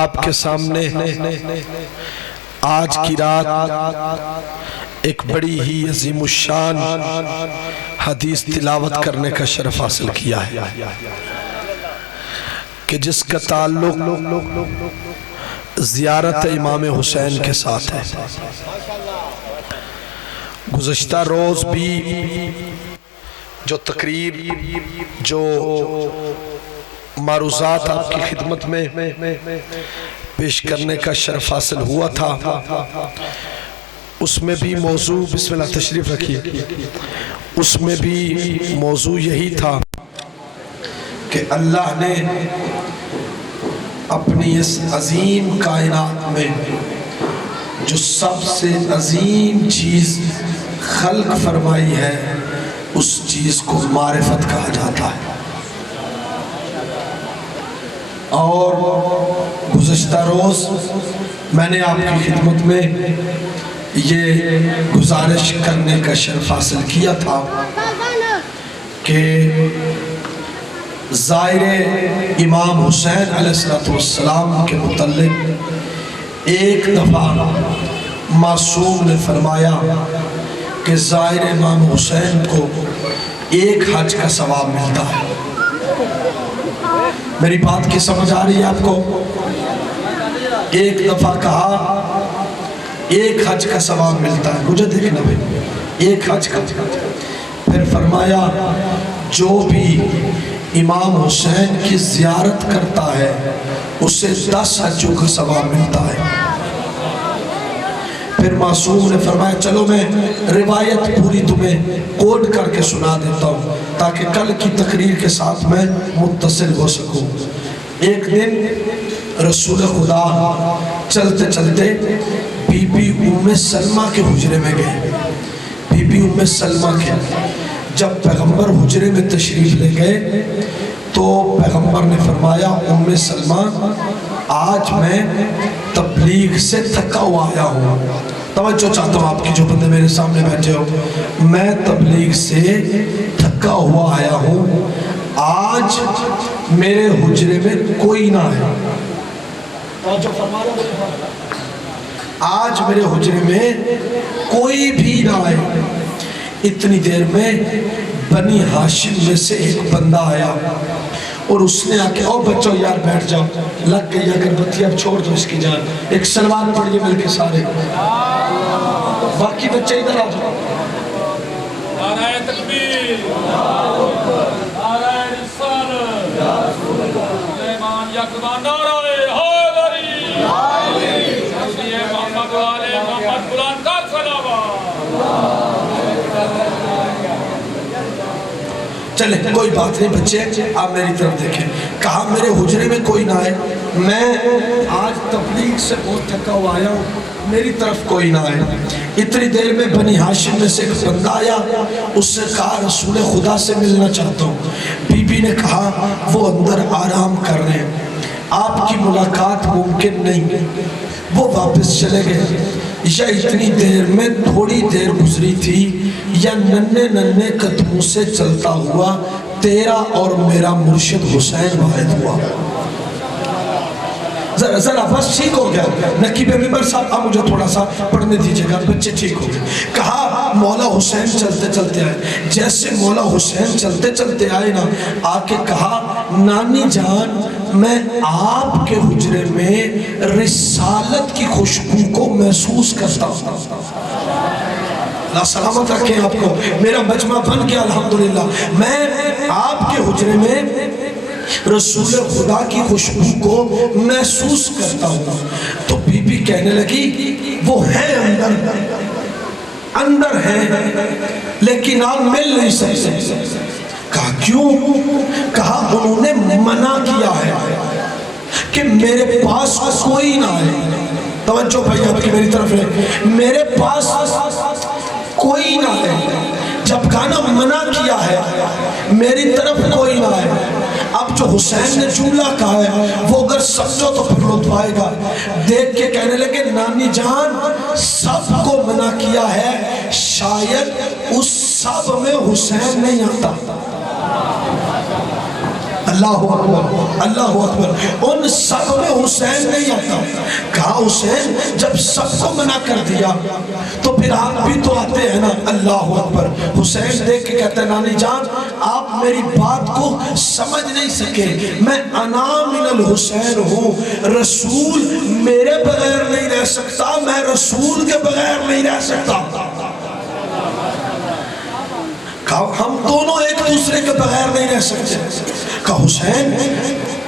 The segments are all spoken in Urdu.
آپ کے سامنے آج کی رات ایک بڑی ہی عظیم الشان حدیث تلاوت کرنے کا شرف حاصل کیا ہے کہ جس کا تعلق زیارت امام حسین کے ساتھ ہے۔ گزشتہ روز بھی جو تقریر جو معروضات آپ کی خدمت میں پیش کرنے کا شرف حاصل ہوا تھا، اس میں بھی موضوع، بسم اللہ تشریف رکھیے، اس میں بھی موضوع یہی تھا کہ اللہ نے اپنی اس عظیم کائنات میں جو سب سے عظیم چیز خلق فرمائی ہے اس چیز کو معرفت کہا جاتا ہے۔ اور گزشتہ روز میں نے آپ کی خدمت میں یہ گزارش کرنے کا شرف حاصل کیا تھا کہ زائر امام حسین علیہ السلام کے متعلق ایک دفعہ معصوم نے فرمایا کہ زائر امام حسین کو ایک حج کا ثواب ملتا ہے۔ میری بات کی سمجھ آ رہی ہے آپ کو؟ ایک دفعہ کہا ایک حج کا ثواب ملتا ہے، مجھے دیکھنا بھائی، ایک حج کا۔ پھر فرمایا جو بھی امام حسین کی زیارت کرتا ہے اسے 10 حجوں کا ثواب ملتا ہے۔ پھر معصوم نے فرمایا چلو میں روایت پوری تمہیں کوٹ کر کے سنا دیتا ہوں تاکہ کل کی تقریر کے ساتھ میں متصل ہو سکوں۔ ایک دن رسول خدا چلتے چلتے بی بی ام سلمہ کے حجرے میں گئے۔ بی بی ام سلمہ کے جب پیغمبر حجرے میں تشریف لے گئے تو پیغمبر نے فرمایا ام سلمہ آج میں تبلیغ سے تھکا ہوا آیا ہوں۔ توجہ چاہتا ہوں آپ کی جو بندے میرے سامنے بیٹھے ہو، میں تبلیغ سے تھکا ہوا آیا ہوں، آج میرے حجرے میں کوئی نہ ہے۔ آج میرے حجرے میں کوئی بھی نہ آئے۔ اتنی دیر میں بنی ہاشم میں سے ایک بندہ آیا اور اس نے آکے او بچوں یار بیٹھ جاؤ، لگ گئی اگر بتی اب چھوڑ دو اس کی جان، ایک سلوات پڑھئے مل کے سارے، باقی بچے ادھر آ جاؤ۔ نعرہ تکبیر، نعرہ رسالت، سلیمان یکبان، نعرہ حیدری، حضرت محمد والے محمد بلند کا صلوات۔ چلیں کوئی بات نہیں بچے، آپ میری طرف دیکھیں۔ کہا میرے حجرے میں کوئی نہ آئے، میں آج تبلیغ سے بہت تھکا ہوا آیا ہوں، میری طرف کوئی نہ آئے۔ اتنی دیر میں بنی ہاشم میں سے ایک بندہ آیا، اس سے کہا رسول خدا سے ملنا چاہتا ہوں۔ بی بی نے کہا وہ اندر آرام کر رہے ہیں، آپ کی ملاقات ممکن نہیں۔ وہ واپس چلے گئے، یا اتنی دیر میں تھوڑی دیر گزری تھی یا ننھے ننھے قدموں سے چلتا ہوا تیرا اور میرا مرشد حسین واحد ہوا۔ ذرا بس ٹھیک ہو گیا، نقیب ممبر صاحب آپ مجھے تھوڑا سا پڑھنے دیجئے گا، بچے ٹھیک ہو گئے۔ کہا مولا حسین چلتے چلتے آئے، جیسے مولا حسین چلتے چلتے آئے نا، آکے کہا نانی جان میں آپ کے حجرے میں رسالت کی خوشبو کو محسوس کرتا ہوں۔ اللہ سلامت رکھیں آپ کو، میرا مجمع بن گیا الحمدللہ، میں آپ کے حجرے میں رسول خدا کی خوشبو کو محسوس کرتا ہوں۔ تو بی بی کہنے لگی وہ ہے اندر ہے لیکن آپ مل نہیں سکتے۔ کہا کیوں؟ کہا انہوں نے منع کیا ہے کہ میرے پاس کوئی نہ آئے۔ توجہ بھائی آپ کی میری طرف ہے، میرے پاس کوئی نہ آئے۔ جب کہا نا منع کیا ہے میری طرف کوئی نہ آئے، اب جو حسین نے جملہ کہا ہے وہ اگر سمجھو تو پھر لطف آئے گا۔ دیکھ کے کہنے لگے نانی جان سب کو منع کیا ہے، شاید اس سب میں حسین نہیں آتا۔ اللہ اکبر اللہ اکبر۔ ان سب میں حسین نہیں آتا۔ کہا حسین جب سب کو منع کر دیا تو پھر آپ بھی تو آتے ہیں نا۔ اللہ اکبر۔ حسین دیکھ کے کہتے ہیں نانی جان آپ میری بات کو سمجھ نہیں سکے، میں انا من الحسین ہوں، رسول میرے بغیر نہیں رہ سکتا، میں رسول کے بغیر نہیں رہ سکتا۔ کہا ہم دونوں ایک دوسرے کے بغیر نہیں رہ سکتے۔ کہا حسین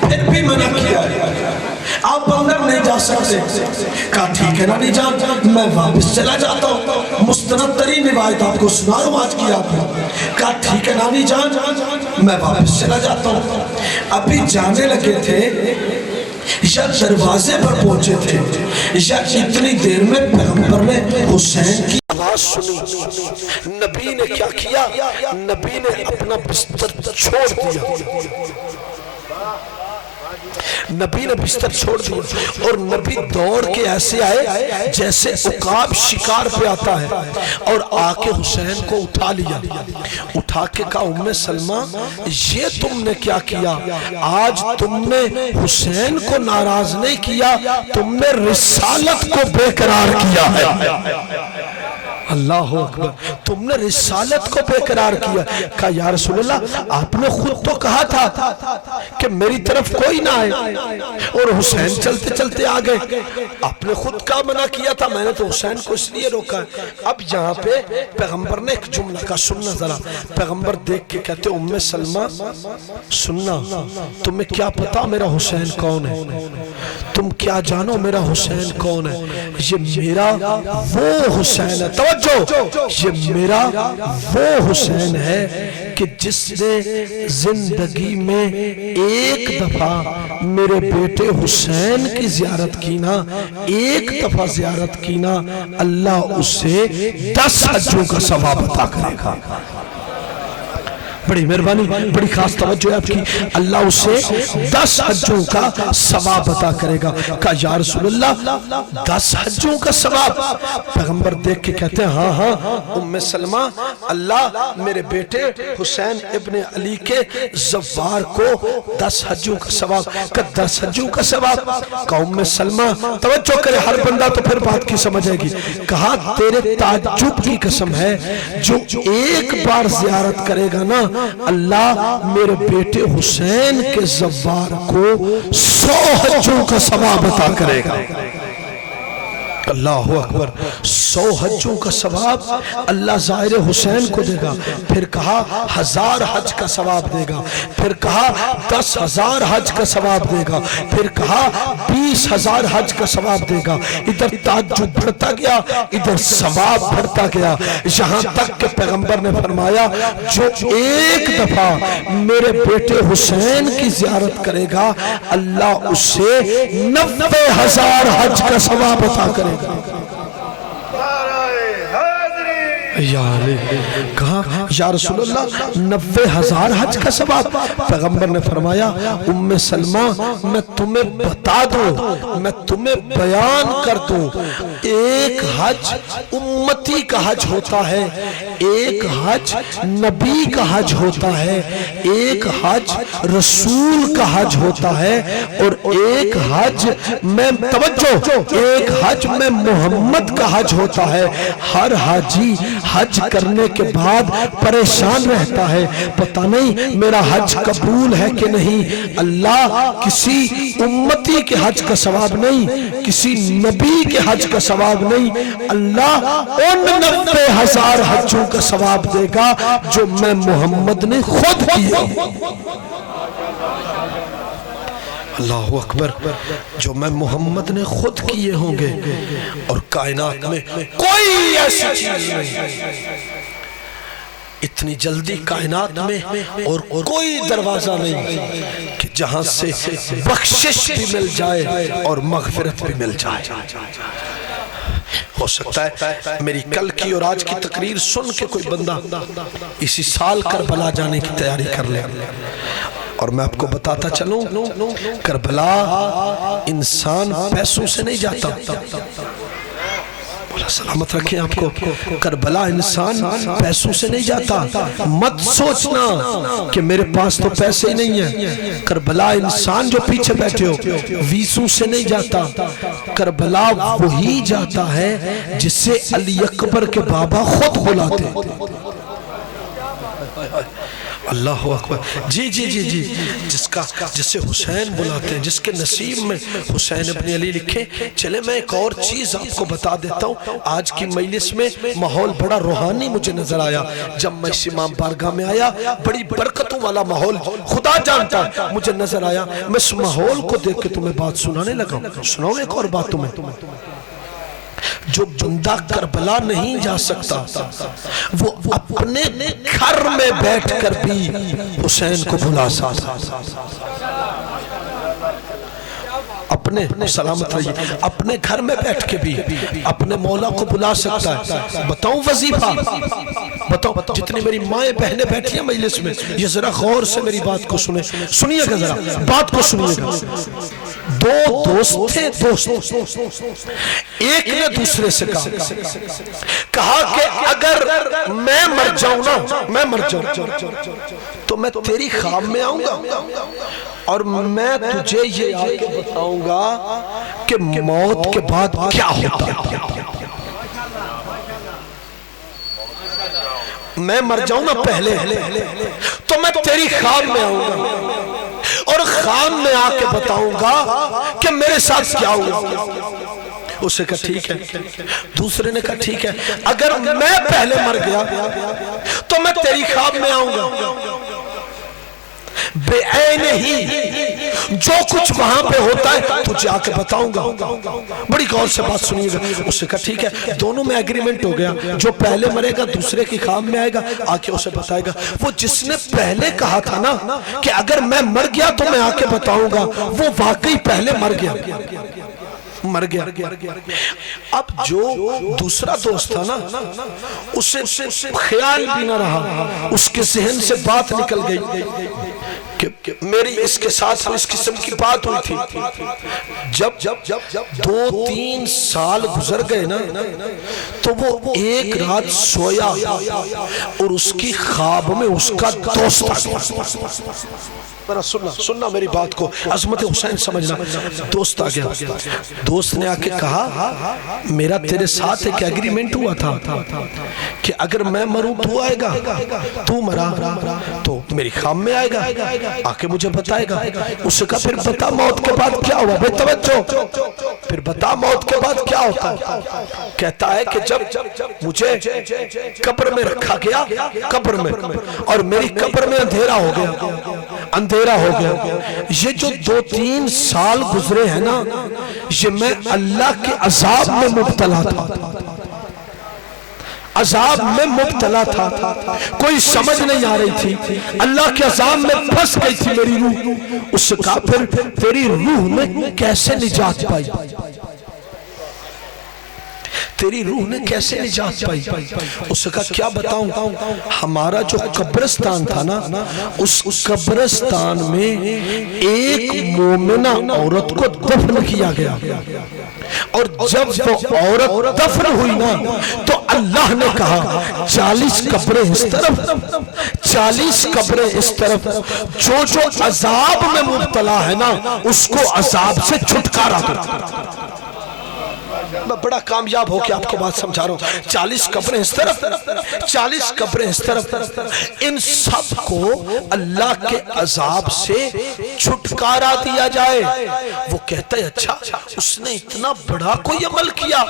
پھر بھی منع کیا آپ اندر نہیں جا سکتے۔ کہا ٹھیک ہے نانی جان میں واپس چلا جاتا ہوں، مستند ترین روایت آپ کو سنا رہا ہوں آج کی آپ کو۔ کہا ٹھیک ہے نانی جان میں واپس چلا جاتا ہوں۔ ابھی جانے لگے تھے یا دروازے پر پہنچے تھے یا اتنی دیر میں پیغمبر نے حسین کی آواز سنی۔ نبی نے کیا کیا؟ نبی نے اپنا بستر چھوڑ دیا، نبی نے بستر چھوڑ دیا اور نبی دوڑ کے ایسے آئے جیسے عقاب شکار پہ آتا ہے، اور آ کے حسین کو اٹھا لیا، اٹھا کے کہا ام سلمہ یہ تم نے کیا کیا؟ آج تم نے حسین کو ناراض نہیں کیا، تم نے رسالت کو بے قرار کیا ہے۔ اللہ اکبر، تم نے رسالت کو بے قرار کیا۔ کہا یا رسول اللہ آپ نے خود تو کہا تھا کہ میری طرف کوئی نہ آئے، اور حسین چلتے چلتے آ گئے۔ آپ نے خود کا منع کیا تھا، میں نے تو حسین کو اس لیے روکا ہے۔ اب یہاں پہ پیغمبر نے ایک جملہ کا سننا ذرا، پیغمبر دیکھ کے کہتے ام سلمہ سننا، تمہیں کیا پتا میرا حسین کون ہے؟ تم کیا جانو میرا حسین کون ہے؟ یہ میرا وہ حسین ہے، توجہ، یہ میرا وہ حسین ہے کہ جس نے زندگی میں ایک دفعہ میرے بیٹے حسین کی زیارت کی نا، ایک دفعہ زیارت کی نا، اللہ اسے 10 حجوں کا ثواب عطا کرے گا۔ بڑی مہربانی، بڑی خاص توجہ ہے آپ کی، اللہ اسے 10 حجوں کا ثواب عطا کرے گا۔ کہا یا رسول اللہ 10 حجوں کا ثواب؟ پیغمبر دیکھ کے کہتے ہیں ہاں ہاں ام سلمہ اللہ میرے بیٹے حسین ابن علی کے زوار کو 10 حجوں کا ثواب۔ کہا 10 حجوں کا ثواب؟ کہا ام سلمہ توجہ کرے ہر بندہ تو پھر بات کی سمجھے گی۔ کہا تیرے تعجب کی قسم ہے، جو ایک بار زیارت کرے گا نا اللہ میرے بیٹے حسین کے زوار کو 100 حجوں کا ثواب عطا کرے گا۔ اللہ اکبر، 100 حجوں کا ثواب اللہ زائر حسین کو دے گا۔ پھر کہا 1000 حج کا ثواب دے گا، پھر کہا 10,000 حج کا ثواب دے گا، پھر کہا 20,000 حج کا ثواب دے گا۔ ادھر تعجب بڑھتا گیا، ادھر ثواب بڑھتا گیا، یہاں تک کہ پیغمبر نے فرمایا جو ایک دفعہ میرے بیٹے حسین کی زیارت کرے گا اللہ اسے 90,000 حج کا ثواب عطا کرے گا۔ یا علی، کہا یا رسول اللہ 90,000 حج کا ثواب؟ پیغمبر نے فرمایا ام سلمہ میں تمہیں بتا دوں، میں تمہیں بیان کر دوں، ایک حج امتی کا حج ہوتا ہے، ایک حج نبی کا حج ہوتا ہے، ایک حج رسول کا حج ہوتا ہے، اور ایک حج میں توجہ، ایک حج میں محمد کا حج ہوتا ہے۔ ہر حاجی حج کرنے کے بعد پریشان رہتا ہے، پتہ نہیں میرا حج قبول ہے کہ نہیں۔ اللہ کسی امتی کے حج کا ثواب نہیں، کسی نبی کے حج کا ثواب نہیں، اللہ ان 90,000 حجوں کا ثواب دے گا جو میں محمد نے خود کیا۔ اللہ اکبر، جو میں محمد نے خود کیے ہوں گے، اور کائنات میں کوئی ایسی چیز نہیں، اتنی جلدی کائنات میں اور کوئی دروازہ نہیں کہ جہاں سے بخشش بھی مل جائے اور مغفرت بھی مل جائے۔ ہو سکتا ہے میری کل کی اور آج کی تقریر سن کے کوئی بندہ اسی سال کربلا جانے کی تیاری کر لے، اور میں آپ کو بتاتا چلوں کربلا انسان پیسوں سے نہیں جاتا، سلامت رکھیں آپ کو. کربلا انسان پیسوں سے نہیں جاتا. مت سوچنا کہ میرے پاس تو پیسے ہی نہیں ہیں. کربلا انسان جو پیچھے بیٹھے ہو ویزوں سے نہیں جاتا. کربلا وہی جاتا ہے جسے علی اکبر کے بابا خود بلاتے. اللہ اکبر. جی جی جی جی جسے حسین بلاتے ہیں, جس کے نصیب میں حسین ابن علی لکھے. چلے میں ایک اور چیز آپ کو بتا دیتا ہوں. آج کی مجلس میں ماحول بڑا روحانی مجھے نظر آیا. جب میں اس امام بارگاہ میں آیا بڑی برکتوں والا ماحول خدا جانتا ہے مجھے نظر آیا. میں اس ماحول کو دیکھ کے تمہیں بات سنانے لگا. سناؤں ایک اور بات تمہیں. جو بندہ کربلا نہیں جا سکتا وہ اپنے گھر میں بیٹھ کر بھی حسین کو بلا سکتا. اپنے سلامت رہیے, اپنے گھر میں بیٹھ کے بھی اپنے مولا کو بلا سکتا ہے. بتاؤں وظیفہ, بتاؤں جتنی میری مائیں بہنیں بیٹھی ہیں مجلس میں, یہ ذرا غور سے میری بات کو سنیں. سنیے گا ذرا بات کو سنیے گا. دو دوست تھے, دوست. ایک نے دوسرے سے کہا کہ اگر میں مر جاؤں نا, میں مر جاؤں تو میں تیری خواب میں آؤں گا اور میں تجھے یہ آ کے بتاؤں گا کہ موت کے بعد کیا ہوتا ہے. میں مر جاؤں نا پہلے تو میں تیری خواب میں آؤں گا اور خواب میں آ کے بتاؤں گا کہ میرے ساتھ کیا ہوا. اسے کہا ٹھیک ہے. دوسرے نے کہا ٹھیک ہے, اگر میں پہلے مر گیا تو میں تیری خواب میں آؤں گا بے عین ہی جو کچھ وہاں پہ ہوتا ہے تجھے آ کے بتاؤں گا. بڑی غور سے بات سنیے گا. اس سے کہا ٹھیک ہے. دونوں میں ایگریمنٹ ہو گیا. جو پہلے مرے گا دوسرے کی خواب میں آئے گا, آ کے اسے بتائے گا. وہ جس نے پہلے کہا تھا نا کہ اگر میں مر گیا تو میں آ کے بتاؤں گا, وہ واقعی پہلے مر گیا. اب جو دوسرا دوست تھا نا اسے خیال بھی نہ رہا, اس کے ذہن سے بات نکل گئی کہ میری اس کے ساتھ اس قسم کی بات ہوئی تھی. جب 2-3 سال گزر گئے نا تو وہ ایک رات سویا اور اس کی خواب میں اس کا دوست آ گیا. سننا میری بات کو, عظمت حسین سمجھنا. دوست آ گیا. دوست نے آ کے کہا میرا تیرے ساتھ ایک ایگریمنٹ ہوا تھا کہ اگر میں مروں تو آئے گا, تو مرا تو میری خواب میں آئے گا, آ کے مجھے بتائے گا. اس سے کہا پھر بتا موت کے بعد کیا ہوا. بے توجہ, پھر بتا موت کے بعد کیا ہوتا ہے. کہتا ہے کہ جب مجھے قبر میں رکھا گیا, قبر میں, اور میری قبر میں اندھیرا ہو گیا. یہ جو 2-3 سال گزرے ہیں نا یہ میں اللہ کے عذاب میں مبتلا تھا. عذاب میں مبتلا تھا, کوئی سمجھ نہیں آ رہی تھی. اللہ کے عذاب میں پھنس گئی تھی میری روح. اس سے کہا پھر تیری روح نے کیسے نجات پائی, تیری روح نے کیسے نجات پائی. اس سے کہا کیا بتاؤں, ہمارا جو قبرستان تھا نا اس قبرستان میں ایک مومنہ عورت کو دفن کیا گیا, اور جب وہ عورت دفن ہوئی نا تو اللہ نے کہا 40 قبریں اس طرف, 40 قبریں اس طرف. جو عذاب میں مبتلا ہے نا اس کو عذاب سے چھٹکارا دو. میں بڑا کامیاب ہو کے آپ کو بات سمجھا رہا ہوں. 40 قبریں اس طرف, 40 قبریں اس طرف, ان سب کو اللہ کے عذاب سے چھٹکارا دیا جائے. وہ کہتا ہے اچھا اس نے اتنا بڑا کوئی عمل کیا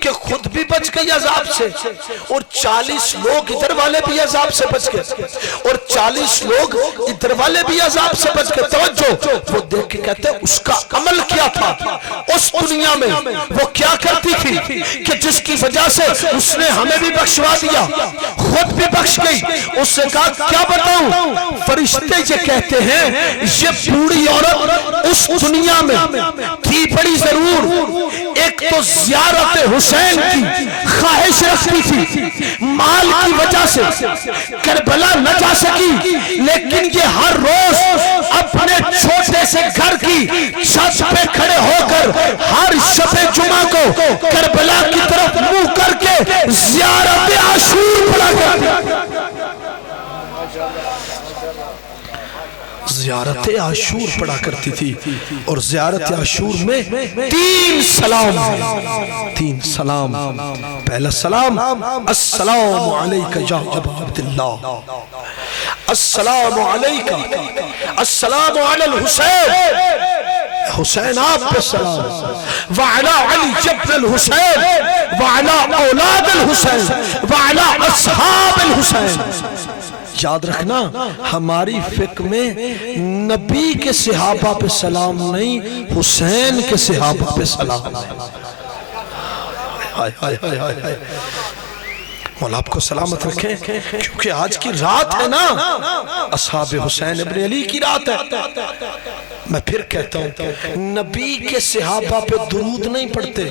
کہ خود بھی بچ گئی عذاب سے, اور 40 لوگ ادھر والے بھی عذاب سے بچ گئے, اور 40 لوگ ادھر والے بھی عذاب سے بچ گئے. توجہ, وہ دیکھ کے کہتے ہیں اس کا عمل کیا تھا اس دنیا میں, وہ کیا کرتی تھی کہ جس کی وجہ سے اس نے ہمیں بھی بخشوا دیا, خود بھی بخش گئی. اس سے کہا کیا بتاؤں, فرشتے یہ کہتے ہیں یہ بوڑھی عورت اس دنیا میں تھی بڑی ضرور, ایک تو زیارت حسین کی خواہش رکھتی تھی، مال کی وجہ سے کربلا نہ جا سکی، لیکن یہ ہر روز اپنے چھوٹے سے گھر کی چھت پہ کھڑے ہو کر ہر شب جمعہ کو کربلا کی طرف منہ کر کے زیارت عاشور پڑھا کرتی، زیارت عاشور پڑھا کرتی تھی۔ اور زیارت عاشور میں 3 سلام، پہلا سلام السلام علیکہ یا ابا عبداللہ، السلام علیکہ، السلام علی الحسین، حسین آپ پہ سلام، وعلا علی ابن الحسین، وعلا اولاد الحسین، وعلا اصحاب الحسین۔ یاد رکھنا ہماری فقہ میں نبی کے صحابہ پہ سلام نہیں، حسین کے صحابہ پہ سلام نہیں۔ مولا آپ کو سلامت رکھیں، کیونکہ آج کی رات ہے نا اصحاب حسین ابن علی کی رات ہے۔ میں پھر کہتا ہوں نبی کے صحابہ پہ درود نہیں پڑھتے،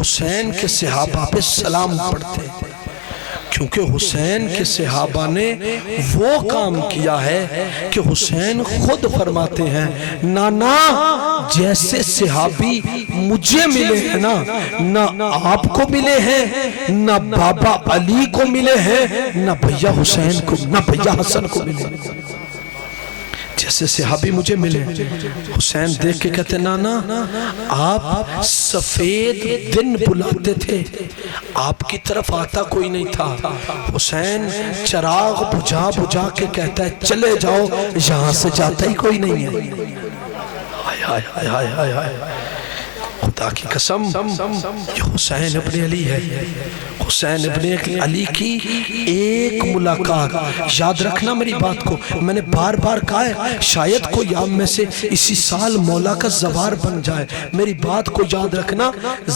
حسین کے صحابہ پہ سلام پڑھتے، کیونکہ حسین کے صحابہ نے وہ کام کیا ہے کہ حسین خود فرماتے ہیں نانا جیسے صحابی مجھے ملے ہیں نا، نہ آپ کو ملے ہیں، نہ بابا علی کو ملے ہیں، نہ بھیا حسین کو، نہ بھیا حسن کو ملے ہیں، جیسے صحابی مجھے ملے۔ حسین دیکھ کے کہتے نانا آپ سفید دن بلاتے تھے، آپ کی طرف آتا کوئی نہیں تھا۔ حسین چراغ بجھا بجھا کے کہتا ہے چلے جاؤ، یہاں سے جاتا ہی کوئی نہیں ہے۔ خدا کی قسم یہ حسین ابن علی ہے، حسین ابن علی کی ایک ملاقات، یاد رکھنا میری بات کو، میں نے بار بار کہا ہے شاید کوئی آپ میں سے اسی سال مولا کا زوار بن جائے، میری بات کو یاد رکھنا،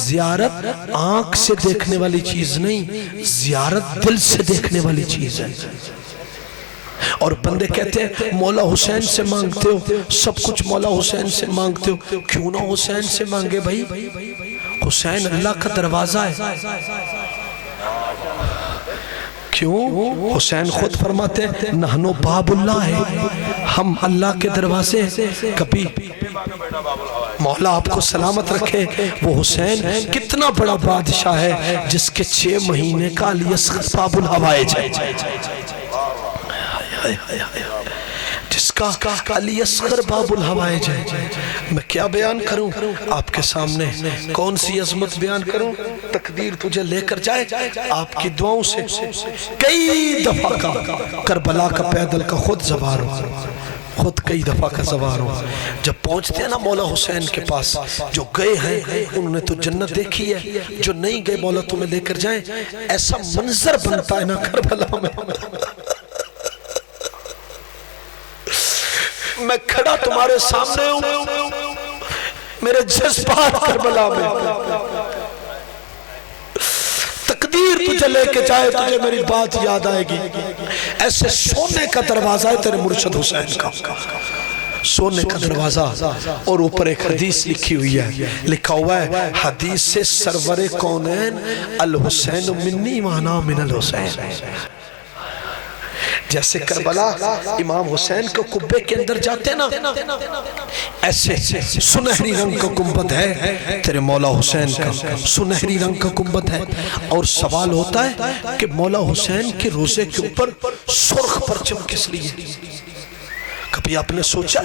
زیارت آنکھ سے دیکھنے والی چیز نہیں، زیارت دل سے دیکھنے والی چیز ہے۔ اور بندے کہتے ہیں مولا حسین سے مانگتے ہو، سب کچھ مولا حسین سے مانگتے ہو، کیوں نہ حسین سے مانگے بھائی، حسین اللہ کا دروازہ ہے۔ کیوں؟ حسین خود فرماتے ہیں نحنو باب اللہ ہے، ہم اللہ کے دروازے ہیں۔ کبھی مولا آپ کو سلامت رکھے، وہ حسین کتنا بڑا بادشاہ ہے جس کے 6 مہینے کا علی اصغر باب الحوائج ہے، جس کا علی اصغر باب الحوائج ہے۔ میں کیا بیان کروں آپ کے سامنے، کون سی عظمت بیان کروں، تقدیر تجھے لے کر جائے آپ کی دعاؤں سے۔ کئی دفعہ کا کربلا کا پیدل کا خود زوار ہو، خود کئی دفعہ کا زوار ہو، جب پہنچتے ہیں نا مولا حسین کے پاس، جو گئے ہیں انہوں نے تو جنت دیکھی ہے، جو نہیں گئے مولا تمہیں لے کر جائیں، ایسا منظر بنتا ہے نا کربلا میں، میں کھڑا تمہارے سامنے ہوں، میرے جذبات کربلا میں، تقدیر تجھے لے کے جائے، تجھے میری بات یاد آئے گی۔ ایسے سونے کا دروازہ ہے تیرے مرشد حسین کا، سونے کا دروازہ، اور اوپر ایک حدیث لکھی ہوئی ہے، لکھا ہوا ہے حدیث سے سرور کونین الحسین منی وانا من الحسین۔ جیسے کربلا امام حسین کو قبے کے اندر جاتے نا، ایسے سنہری رنگ کا گنبد ہے تیرے مولا حسین کا، سنہری رنگ کا گنبد ہے۔ اور سوال ہوتا ہے کہ مولا حسین کے روزے کے اوپر سرخ پرچم کس لیے؟ کبھی آپ نے سوچا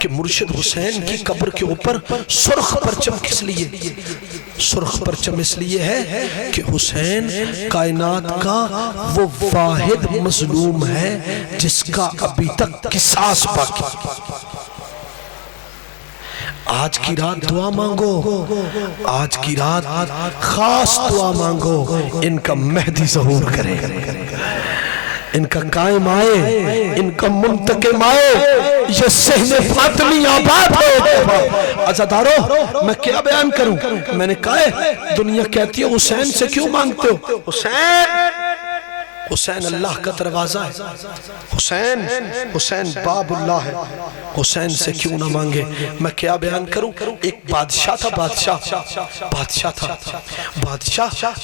کہ مرشد حسین کی قبر کے اوپر سرخ پرچم کس لیے؟ سرخ پرچم اس لیے ہے کہ حسین کائنات کا وہ واحد مظلوم ہے جس کا ابھی تک قصاص باقی۔ آج کی رات دعا مانگو، آج کی رات خاص دعا مانگو، ان کا مہدی ظہور کرے، ان کا قائم آئے، ان کا منتقم آئے، یہ صحن فاطمی آباد ہو۔ عزادارو میں کیا بیان کروں، میں نے کہا ہے دنیا کہتی ہے حسین سے کیوں مانگتے ہو؟ حسین اللہ کا دروازہ ہے، حسین حسین باب اللہ ہے، حسین سے کیوں نہ مانگے۔ میں کیا بیان کروں؟ ایک بادشاہ تھا، بادشاہ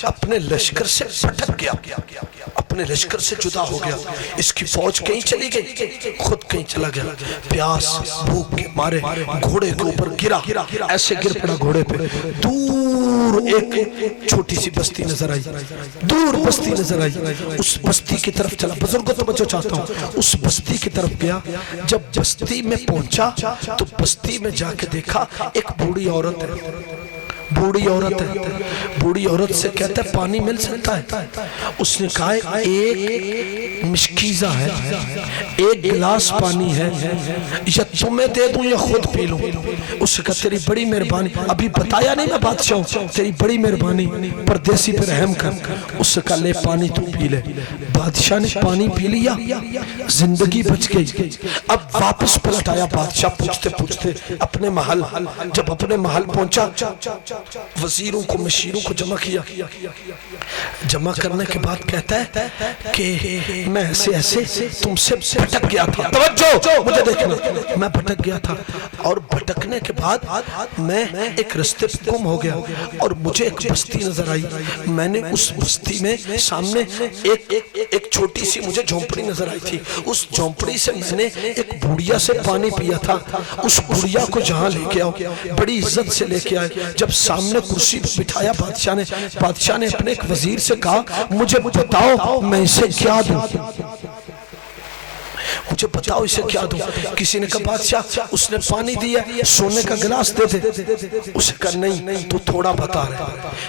اپنے لشکر سے بھٹک گیا، اپنے لشکر سے جدا ہو گیا، اس کی فوج کہیں چلی گئی، خود کہیں چلا گیا، پیاس بھوک کے مارے گھوڑے کے اوپر گرا، ایسے گر پڑا گھوڑے پہ، دور ایک چھوٹی سی بستی نظر آئی، دور بستی نظر آئی، اس بستی کی طرف چلا، بزرگوں توجہ چاہتا ہوں، اس بستی کی طرف گیا، جب بستی میں پہنچا تو بستی میں جا کے دیکھا ایک بوڑھی عورت ہے، بوڑھی عورت سے کہتا ہے پانی مل سکتا ہے؟ اس نے کہا ایک مشکیزہ ہے، ایک گلاس پانی ہے، یا تمہیں دے دوں یا خود پی لوں؟ اس نے کہا تیری بڑی مہربانی، ابھی بتایا نہیں میں بادشاہ ہوں، تیری بڑی مہربانی، پردیسی پر رحم کر۔ اس نے کہا لے پانی تو پی لے۔ بادشاہ نے پانی پی لیا، زندگی بچ گئی۔ اب واپس پلٹ آیا بادشاہ پوچھتے پوچھتے اپنے محل، جب اپنے محل پہنچا وزیروں کو مشیروں کو جمع کیا، جمع کرنے کے بعد کہتا ہے کہ میں ایسے تم سے بھٹک گیا تھا، توجہ مجھے دیکھنا، میں بھٹک گیا تھا اور بھٹکنے کے بعد میں ایک رستے پہ گم ہو گیا اور مجھے ایک بستی نظر آئی، میں نے اس بستی میں سامنے ایک چھوٹی سی مجھے جھونپڑی نظر آئی تھی، اس جھونپڑی سے میں نے ایک بڑھیا سے پانی پیا تھا، اس بڑھیا کو جہاں لے کے آؤ، بڑی عزت سے لے کے آئے، جب سامنے کرسی پہ بٹھایا بادشاہ نے اپنے ایک وزیر سے کہا مجھے بتاؤ میں اسے کیا دوں، مجھے بتاؤ اسے کیا دوں؟ کسی نے کہا بادشاہ اس نے پانی دیا، سونے کا گلاس دے دے، اسے کہا نہیں تو تھوڑا بتا رہے۔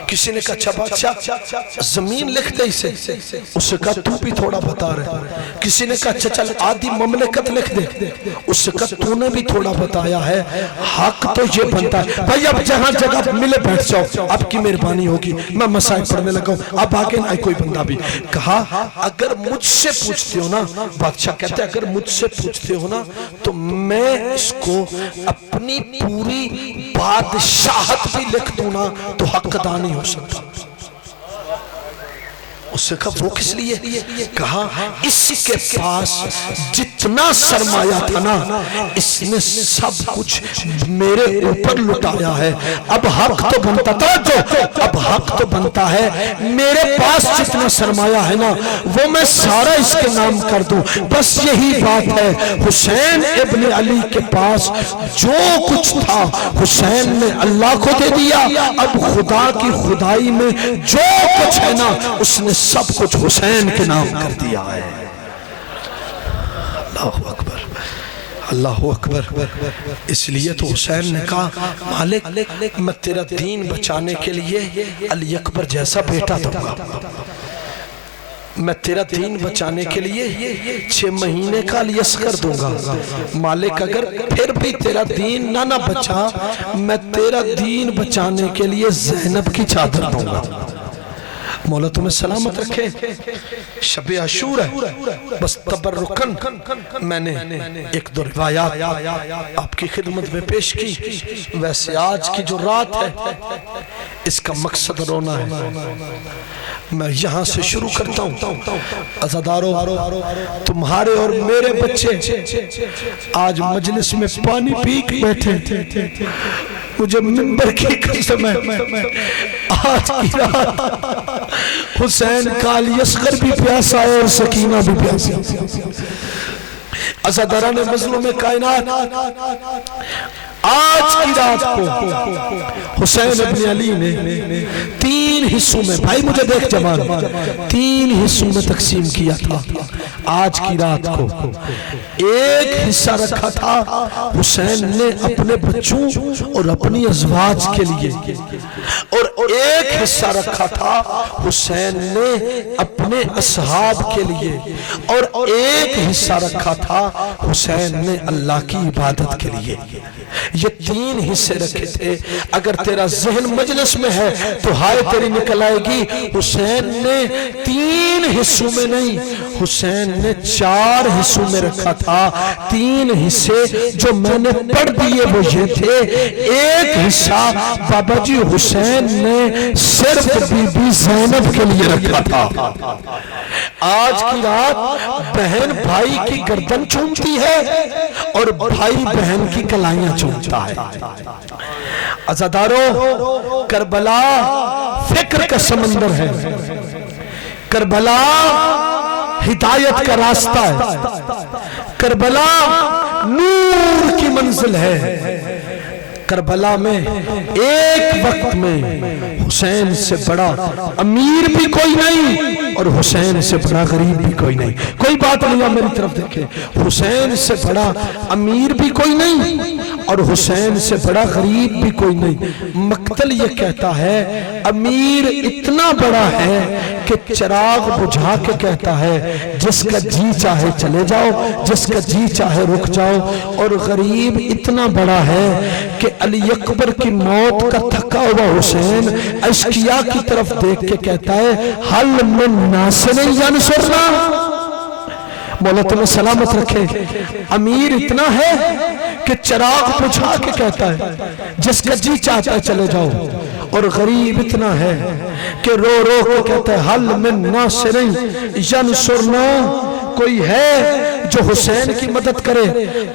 کسی نے کہا اچھا بادشاہ زمین لکھ دے اسے، اسے کہا تو بھی تھوڑا بتا رہے۔ کسی نے کہا اچھا چل آدھی مملکت لکھ دے، اسے کہا تو نے بھی تھوڑا بتایا ہے، حق تو یہ بنتا ہے۔ بھائی اب جہاں جگہ ملے بیٹھ جاؤ، آپ کی مہربانی ہوگی، میں مسائل پڑھنے لگا ہوں، اب آگے نہ کوئی بندہ بھی۔ کہا اگر مجھ سے پوچھتے ہو نا، بادشاہ کہتے ہیں اگر مجھ سے پوچھتے ہو نا تو میں اس کو اپنی پوری بادشاہت بھی لکھ دوں نا تو حق ادا نہیں ہو سکتا۔ اس سے کہا وہ کس لیے؟ کہا اس کے پاس جتنا سرمایہ تھا نا اس نے سب کچھ میرے اوپر لٹایا ہے، اب حق تو بنتا تھا، اب حق تو بنتا ہے میرے پاس جتنا سرمایہ ہے نا وہ میں سارا اس کے نام کر دوں۔ بس یہی بات ہے، حسین ابن علی کے پاس جو کچھ تھا حسین نے اللہ کو دے دیا، اب خدا کی خدائی میں جو کچھ ہے نا اس نے سب کچھ حسین کے نام کر دیا ہے۔ اللہ اکبر، اللہ اکبر۔ اس لیے تو حسین نے کہا مالک میں تیرا دین بچانے کے لیے علی اکبر جیسا بیٹا دوں گا، میں تیرا دین بچانے کے لیے 6 مہینے کا علی اصغر دوں گا۔ مالک اگر پھر بھی تیرا دین نہ بچا، میں تیرا دین بچانے کے لیے زینب کی چادر دوں گا۔ مولا تمہیں سلامت رکھے۔ شب عاشور ہے، بس تبرکن میں نے ایک دو روایات آپ کی خدمت میں پیش کی۔ ویسے آج کی جو رات ہے اس کا مقصد رونا ہے، میں یہاں سے شروع کرتا ہوں۔ عزادارو تمہارے اور میرے بچے آج مجلس میں پانی پی کے بیٹھے، مجھے منبر کی قسم ہے آج کی رات حسین کا علی اصغر بھی پیاسا ہے اور سکینہ بھی پیاسا۔ عزاداران مظلوم کائنات آج کی رات کو حسین ابن علی نے 3 حصوں میں، بھائی مجھے دیکھ جوان، 3 حصوں میں تقسیم کیا تھا۔ آج کی رات کو ایک حصہ رکھا تھا حسین نے اپنے بچوں اور اپنی ازواج کے لیے، اور ایک حصہ رکھا تھا حسین نے اپنے اصحاب کے لیے، اور ایک حصہ رکھا تھا حسین نے اللہ کی عبادت کے لیے۔ یہ 3 حصے رکھے تھے. اگر تیرا ذہن مجلس میں ہے تو ہائے تیری نکل آئے گی. حسین نے 3 حصوں میں نہیں، حسین نے 4 حصوں میں رکھا تھا. 3 حصے جو میں نے پڑھ دیے وہ یہ تھے. ایک حصہ بابا جی حسین نے صرف بی بی زینب کے لیے رکھا تھا. آج کی رات بہن بھائی کی گردن چومتی ہے اور بھائی بہن کی کلائیاں چومتا ہے. عزادارو، کربلا فکر کا سمندر ہے، کربلا ہدایت کا راستہ ہے، کربلا نور کی منزل ہے. کربلا میں ایک وقت میں حسین سے بڑا امیر بھی کوئی نہیں اور حسین سے بڑا غریب بھی کوئی نہیں. کوئی بات نہیں ہے، میری طرف دیکھیں. حسین سے بڑا امیر بھی کوئی نہیں اور حسین سے بڑا غریب بھی کوئی نہیں. مقتل یہ کہتا ہے امیر اتنا بڑا ہے کہ چراغ بجھا کے کہتا ہے جس کا جی چاہے چلے جاؤ، جس کا جی چاہے رک جاؤ. اور غریب اتنا بڑا ہے کہ علی اکبر کی موت کا تھکا ہوا حسین اشقیاء کی طرف دیکھ کے کہتا ہے حل من ناصر ینصرنا. مولا تمہیں سلامت رکھے. امیر اتنا ہے کہ چراغ بجھا کے کہتا ہے جس کا جی چاہتا ہے چلے جاؤ. اور غریب اتنا ہے کہ رو رو کے کہتا ہے حل من ناصر ینصرنا. کوئی ہے جو حسین کی مدد کرے.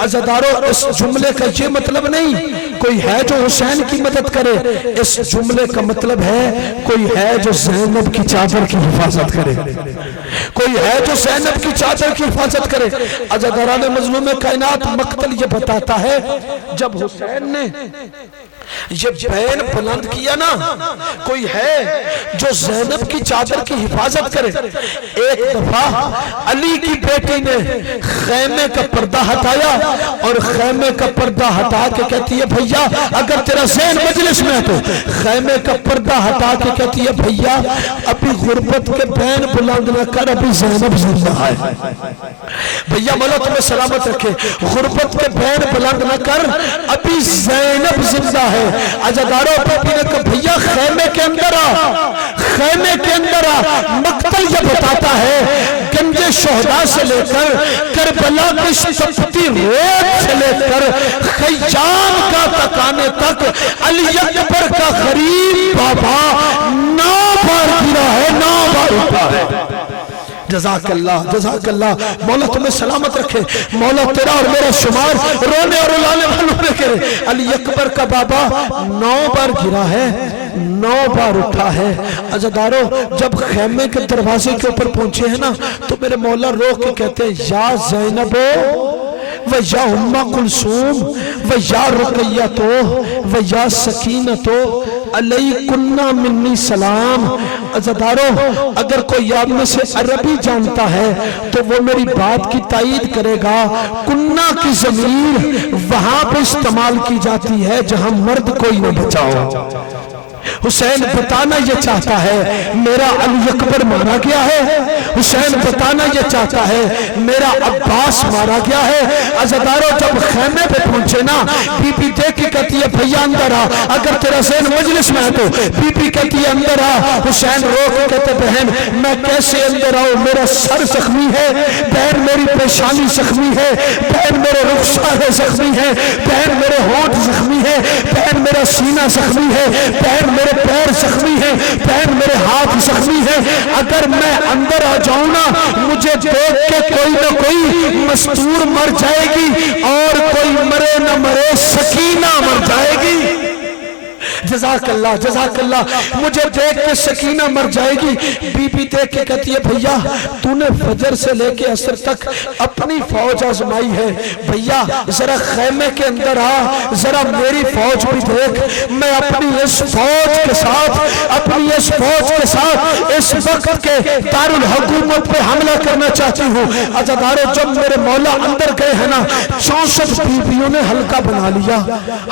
عزادارو، اس جملے کا یہ مطلب نہیں کوئی ہے جو حسین کی مدد کرے. اس جملے کا مطلب ہے کوئی ہے جو زینب کی چادر کی حفاظت کرے، کوئی ہے جو زینب کی چادر کی حفاظت کرے. عزاداران مظلوم کائنات، مقتل یہ بتاتا ہے جب حسین نے یہ بین بلند کیا نا، کوئی ہے جو زینب کی چادر کی حفاظت کرے. ایک دفعہ علی کی بیٹی نے خیمے کا پردہ ہٹایا اور خیمے کا پردہ ہٹا کے کہتی ہے بھیا اگر تیرا ذہن مجلس میں ہے تو. خیمے کا پردہ ہٹا کے کہتی ہے بھیا ابھی غربت کے بین بلند نہ کر، ابھی زینب زندہ ہے. بھیا مولا تمہیں سلامت رکھے. غربت کے بین بلند نہ کر، ابھی زینب زندہ ہے. عزادارو، بیٹی نے کہا بھیا خیمے کے اندر آ، خیمے کے اندر آ. مقتل یہ بتاتا ہے گنجے شہداء سے لے کر کربلا کی شفتی ریت سے لے کر خیام کا تکانے تک علی اکبر کا غریب بابا 9 بار گرا ہے، 9 بار اٹھا ہے. جزاک اللہ، جزاک اللہ. مولا تمہیں سلامت رکھے. مولا تیرا اور میرا شمار رونے اور رلانے والوں میں کرے. علی اکبر کا بابا 9 بار گرا ہے، 9 بار اٹھا ہے. عزادارو، جب خیمے کے دروازے کے اوپر پہنچے ہیں نا تو میرے مولا رو کے کہتے ہیں یا زینب و یا ام کلثوم و یا رقیہ و یا سکینہ علیکن منی سلام. عزادارو، اگر کوئی آپ میں سے عربی جانتا ہے تو وہ میری بات کی تائید کرے گا. کنہ کی ضمیر وہاں پہ استعمال کی جاتی ہے جہاں مرد کوئی نہ بچا ہو. حسین بتانا یہ چاہتا ہے میرا علی اکبر مارا گیا ہے. حسین بتانا یہ چاہتا ہے میرا عباس مارا گیا ہے. عزادارو، جب خیمے پہ پہنچے نا بی بی دیکھ کے کہتی ہے بھیا اندر آ. اگر تیرا ذہن مجلس میں ہے تو بی بی کہتی ہے اندر آ. حسین رو کے کہتے بہن میں کیسے اندر آؤں، میرا سر زخمی ہے، بہن میری پیشانی زخمی ہے، بہن میرے رخسار زخمی ہے، بہن میرے ہونٹ زخمی ہے، بہن میرا سینہ زخمی ہے، بہن میرے پیر زخمی ہے، بہن میرے ہاتھ زخمی ہے. اگر میں اندر آ جاؤں نا مجھے دیکھ کے کوئی نہ کوئی مستور مر جائے گی اور کوئی مرے نہ مرے سکینہ مر جائے گی. جزاک اللہ، جزاک اللہ. مجھے دیکھ کے سکینہ مر جائے گی. بی بی دیکھ کے کہتی ہے بھیا تو نے فجر سے لے کے عصر تک اپنی فوج آزمائی ہے، بھیا ذرا خیمے کے اندر آ، ذرا میری فوج بھی دیکھ. میں اپنی اس فوج کے ساتھ، اپنی اس فوج کے ساتھ اس وقت کے دارالحکومت پہ حملہ کرنا چاہتی ہوں. عزادارو، جب میرے مولا اندر گئے ہیں نا 64 بیویوں نے حلقہ بنا لیا،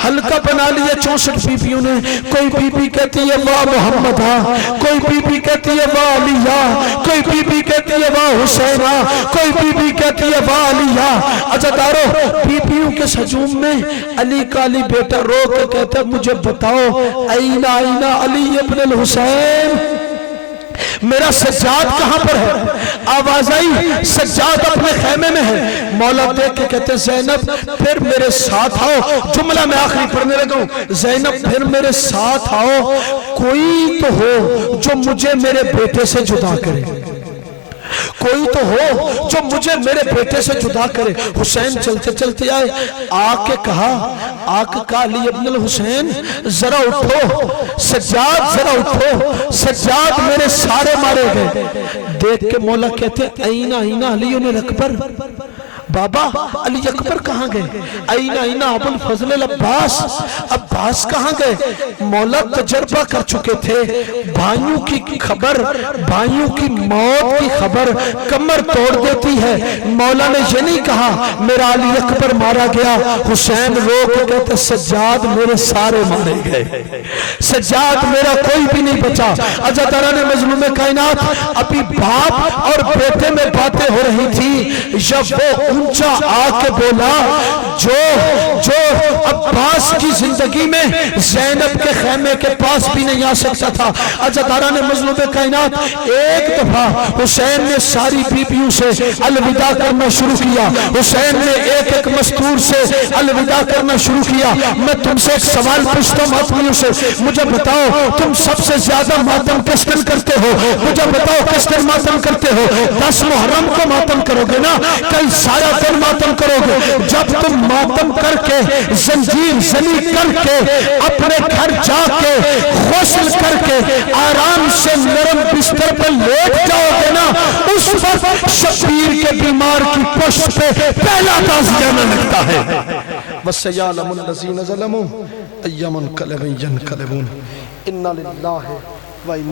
حلقہ بنا لیا 64 بیویوں نے. کوئی بی بی کہتی ہے واہ محمد ہاں، کوئی بی بی کہتی ہے واہ علی ہاں، کوئی بی بی کہتی ہے واہ حسین ہاں، کوئی بی بی کہتی ہے واہ علی ہاں۔ عزادارو بی بیوں کے ہجوم میں علی کا علی بیٹا رو کے کہتا ہے مجھے بتاؤ این این علی ابن الحسین، میرا سجاد کہاں پر ہے؟ آواز آئی سجاد اپنے خیمے میں ہے۔ مولا دیکھ کے کہتے ہیں زینب پھر میرے ساتھ آؤ، جملہ میں آخری پڑھنے لگا ہوں، زینب پھر میرے ساتھ آؤ، کوئی تو ہو جو مجھے میرے بیٹے سے جدا کرے، کوئی تو ہو جو مجھے میرے بیٹے سے جدا کرے۔ حسین چلتے چلتے آئے، آ کے کہا علی ابن الحسین ذرا اٹھو، سجاد ذرا اٹھو، سجاد میرے سارے مارے گئے۔ دیکھ کے مولا کہتے اینا اینا علی اکبر، بابا علی اکبر کہاں گئے؟ اینا اینا ابو الفضل العباس، عباس کہاں گئے؟ مولا تجربہ کر چکے تھے، بھائیوں کی خبر، بھائیوں کی موت کی خبر کمر توڑ دیتی ہے۔ مولا نے یہ نہیں کہا میرا علی اکبر مارا گیا، حسین رو کے کہتے سجاد میرے سارے مارے گئے، سجاد میرا کوئی بھی نہیں بچا۔ عزاداران مظلوم کائنات، ابھی باپ اور بیٹے میں باتیں ہو رہی تھی، جب وہ اونچا آ کے بولا جو عباس کی زندگی میں زینب کے خیمے کے پاس بھی نہیں آ سکتا تھا۔ عزاداران مظلوم کائنات، ایک دفعہ حسین نے ساری بیویوں سے الوداع کرنا شروع کیا، حسین نے ایک ایک مستور سے الوداع کرنا شروع کیا۔ میں تم سے ایک سوال پوچھتا ہوں ماتمیوں سے، مجھے بتاؤ تم سب سے زیادہ ماتم کس دن کرتے ہو؟ مجھے بتاؤ کس دن ماتم کرتے ہو؟ 10 محرم کو ماتم کرو گے نا، کل سارا دن ماتم کرو گے۔ جب تم ماتم کر کے زنجیر زنی کر کے اپنے گھر جا کے غسل کر کے آرام سے نرم بستر پر لیٹ جاؤ گے نا، اس وقت شبیر کے بیمار کی پشت پہ پہلا تازیہ نہ لگتا ہے۔ وَسَيَعْلَمُ الَّذِينَ ظَلَمُوا أَيَّ مُنْقَلَبٍ يَنْقَلِبُونَ۔ اِنَّ لِلَّهِ وَإِنَّ